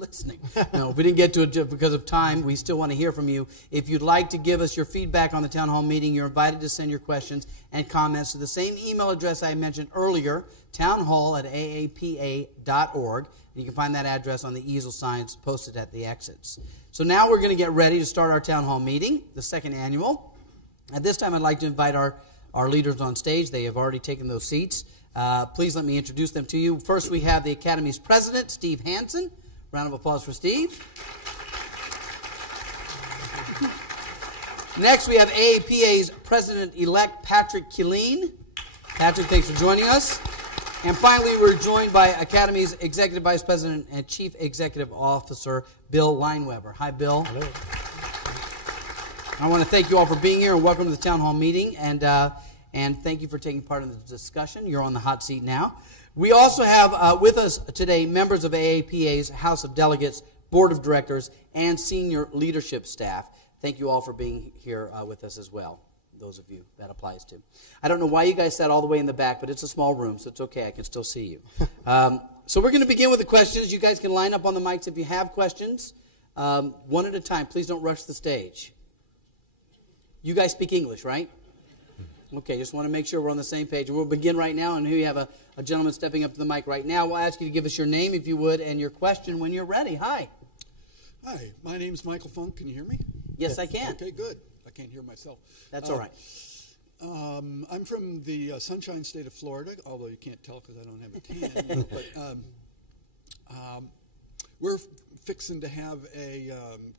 listening. No, if we didn't get to it because of time, we still want to hear from you. If you'd like to give us your feedback on the town hall meeting, you're invited to send your questions and comments to the same email address I mentioned earlier, townhall@aapa.org. And you can find that address on the easel signs posted at the exits. So now we're going to get ready to start our town hall meeting, the second annual. At this time, I'd like to invite our leaders on stage. They have already taken those seats. Please let me introduce them to you. First, we have the Academy's president, Steve Hansen. Round of applause for Steve. Next, we have AAPA's president-elect, Patrick Killeen. Patrick, thanks for joining us. And finally, we're joined by Academy's Executive Vice President and Chief Executive Officer, Bill Lineweber. Hi, Bill. Hello. I want to thank you all for being here and welcome to the town hall meeting. And thank you for taking part in the discussion. You're on the hot seat now. We also have with us today members of AAPA's House of Delegates, Board of Directors, and senior leadership staff. Thank you all for being here with us as well. Those of you that applies to. I don't know why you guys sat all the way in the back, but it's a small room, so it's okay. I can still see you. So we're going to begin with the questions. You guys can line up on the mics if you have questions. One at a time. Please don't rush the stage. You guys speak English, right? Okay, just want to make sure we're on the same page. We'll begin right now, and here you have a gentleman stepping up to the mic right now. We'll ask you to give us your name, if you would, and your question when you're ready. Hi. Hi, my name's Michael Funk. Can you hear me? Yes, I can. Okay, good. I can't hear myself. That's all right. I'm from the Sunshine State of Florida, although you can't tell because I don't have a tan. But we're fixing to have a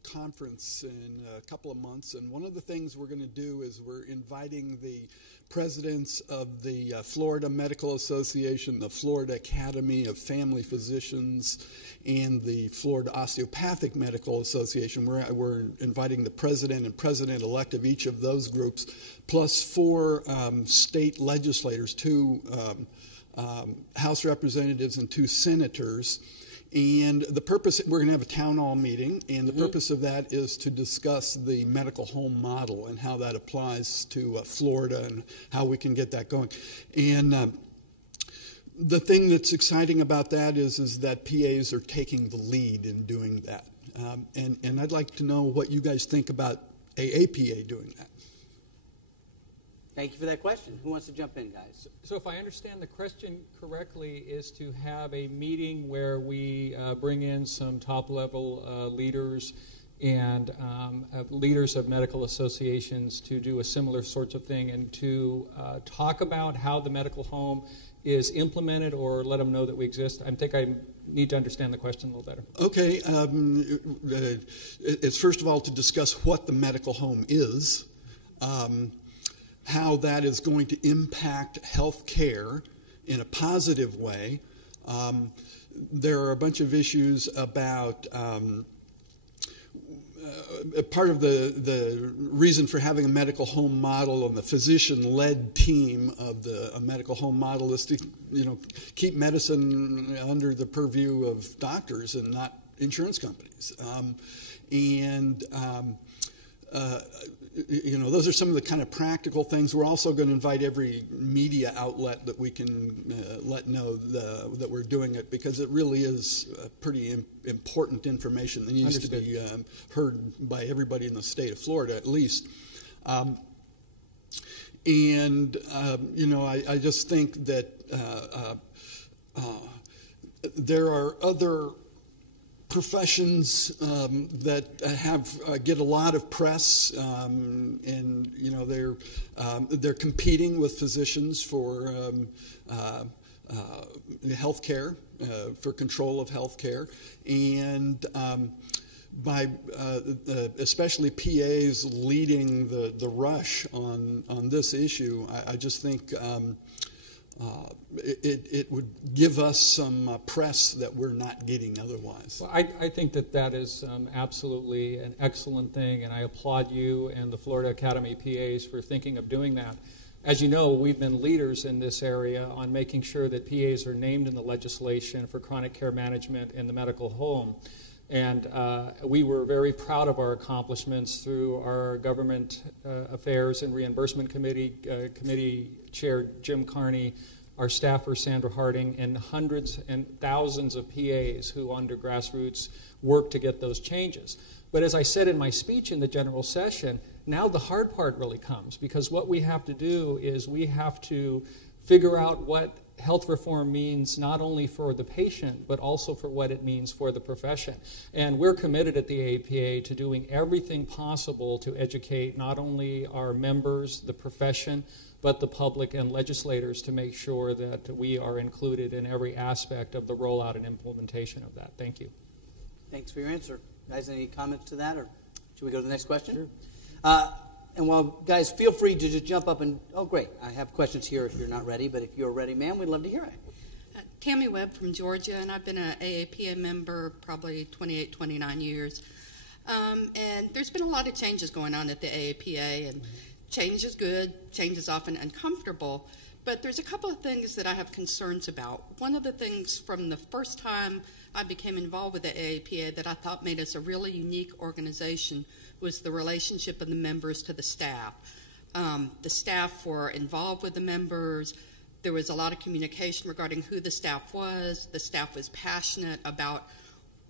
conference in a couple of months, and one of the things we're going to do is we're inviting the presidents of the Florida Medical Association, the Florida Academy of Family Physicians, and the Florida Osteopathic Medical Association. We're inviting the president and president-elect of each of those groups, plus 4 state legislators, 2 House representatives and 2 senators. And the purpose, we're going to have a town hall meeting, and the purpose of that is to discuss the medical home model and how that applies to Florida and how we can get that going. And the thing that's exciting about that is that PAs are taking the lead in doing that. And I'd like to know what you guys think about AAPA doing that. Thank you for that question. Who wants to jump in, guys? So if I understand the question correctly, is to have a meeting where we bring in some top-level leaders and leaders of medical associations to do a similar sorts of thing and to talk about how the medical home is implemented or let them know that we exist. I think I need to understand the question a little better. Okay. It's first of all to discuss what the medical home is. How that is going to impact health care in a positive way. There are a bunch of issues about part of the reason for having a medical home model and the physician-led team of the medical home model is to keep medicine under the purview of doctors and not insurance companies. Those are some of the kind of practical things. We're also going to invite every media outlet that we can let know that we're doing it, because it really is pretty important information that needs to be heard by everybody in the state of Florida, at least. I just think that there are other professions that get a lot of press, and they're competing with physicians for health care, for control of health care, and by especially PAs leading the rush on this issue, I just think it would give us some press that we're not getting otherwise. Well, I think that is absolutely an excellent thing, and I applaud you and the Florida Academy PAs for thinking of doing that. As you know, we've been leaders in this area on making sure that PAs are named in the legislation for chronic care management in the medical home. And we were very proud of our accomplishments through our Government Affairs and Reimbursement Committee, Committee Chair Jim Carney our staffer, Sandra Harding, and hundreds and thousands of PAs who under grassroots work to get those changes. But as I said in my speech in the general session, now the hard part really comes, because what we have to do is we have to figure out what health reform means not only for the patient, but also for what it means for the profession. And we're committed at the AAPA to doing everything possible to educate not only our members, the profession, but the public and legislators to make sure that we are included in every aspect of the rollout and implementation of that. Thank you. Thanks for your answer. Guys, any comments to that, or should we go to the next question? Sure. And while, guys, feel free to just jump up and, oh, great, I have questions here if you're not ready, but if you're ready, ma'am, we'd love to hear it. Tammy Webb from Georgia, and I've been an AAPA member probably 28, 29 years. And there's been a lot of changes going on at the AAPA, and change is good, change is often uncomfortable, but there's a couple of things that I have concerns about. One of the things from the first time I became involved with the AAPA that I thought made us a really unique organization was the relationship of the members to the staff. The staff were involved with the members. There was a lot of communication regarding who the staff was. The staff was passionate about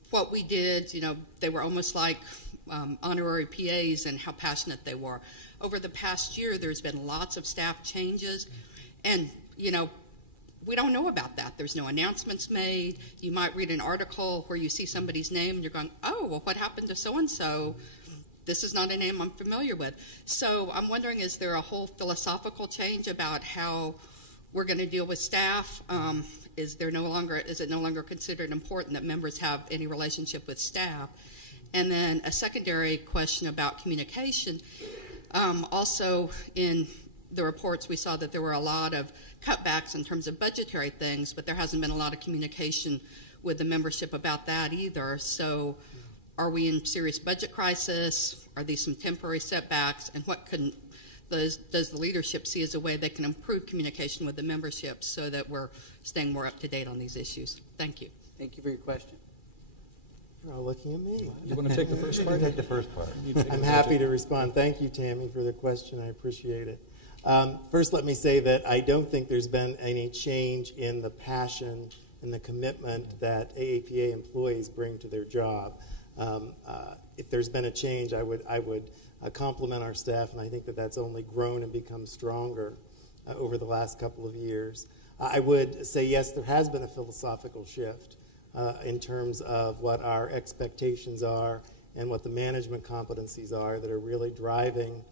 what we did. You know, they were almost like honorary PAs and how passionate they were. Over the past year, there's been lots of staff changes, and, you know, we don't know about that. There's no announcements made. You might read an article where you see somebody's name and you're going, oh, well, what happened to so-and-so? This is not a name I'm familiar with. So I'm wondering, is there a whole philosophical change about how we're going to deal with staff? Is it no longer considered important that members have any relationship with staff? And then a secondary question about communication. Also, in the reports, we saw that there were a lot of cutbacks in terms of budgetary things, but there hasn't been a lot of communication with the membership about that either. So are we in serious budget crisis? Are these some temporary setbacks? And what does the leadership see as a way they can improve communication with the membership so that we're staying more up to date on these issues? Thank you. Thank you for your question. You're all looking at me. You want to take the first part? Take the first part. I'm happy to respond. Thank you, Tammy, for the question. I appreciate it. First, let me say that I don't think there's been any change in the passion and the commitment that AAPA employees bring to their job. If there's been a change, I would compliment our staff, and I think that that's only grown and become stronger over the last couple of years. I would say, yes, there has been a philosophical shift in terms of what our expectations are and what the management competencies are that are really driving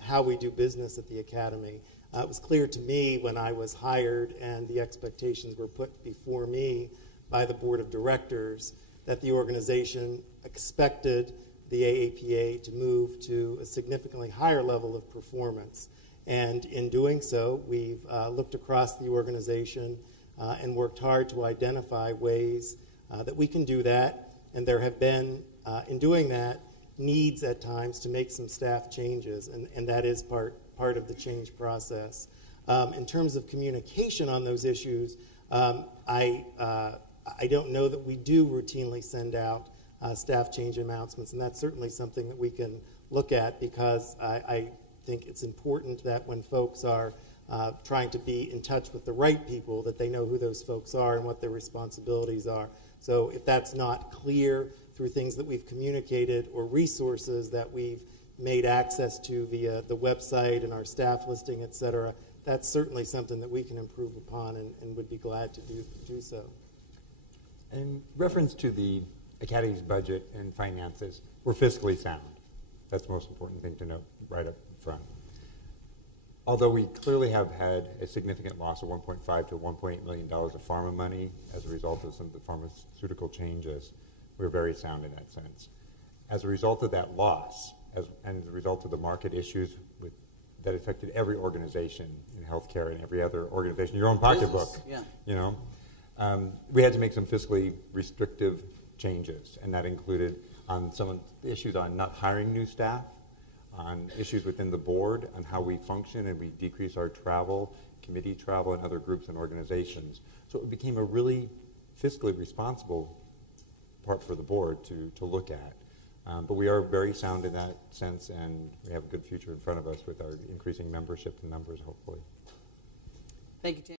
how we do business at the Academy. It was clear to me when I was hired and the expectations were put before me by the board of directors that the organization expected the AAPA to move to a significantly higher level of performance. And in doing so, we've looked across the organization and worked hard to identify ways that we can do that. And there have been, in doing that, needs at times to make some staff changes, and that is part of the change process. In terms of communication on those issues, I don't know that we do routinely send out staff change announcements, and that's certainly something that we can look at, because I think it's important that when folks are trying to be in touch with the right people, that they know who those folks are and what their responsibilities are. So if that's not clear through things that we've communicated or resources that we've made access to via the website and our staff listing, et cetera, that's certainly something that we can improve upon and would be glad to do so. In reference to the Academy's budget and finances, we're fiscally sound. That's the most important thing to note right up front. Although we clearly have had a significant loss of $1.5 to $1.8 million of pharma money as a result of some of the pharmaceutical changes, we're very sound in that sense. As a result of that loss, and as a result of the market issues that affected every organization in healthcare and every other organization, your own pocketbook, yeah. You know, we had to make some fiscally restrictive changes, and that included on some of the issues on not hiring new staff, on issues within the board, on how we function, and we decrease our travel, committee travel, and other groups and organizations. So it became a really fiscally responsible part for the board to look at. But we are very sound in that sense, and we have a good future in front of us with our increasing membership and numbers, hopefully. Thank you, Tim.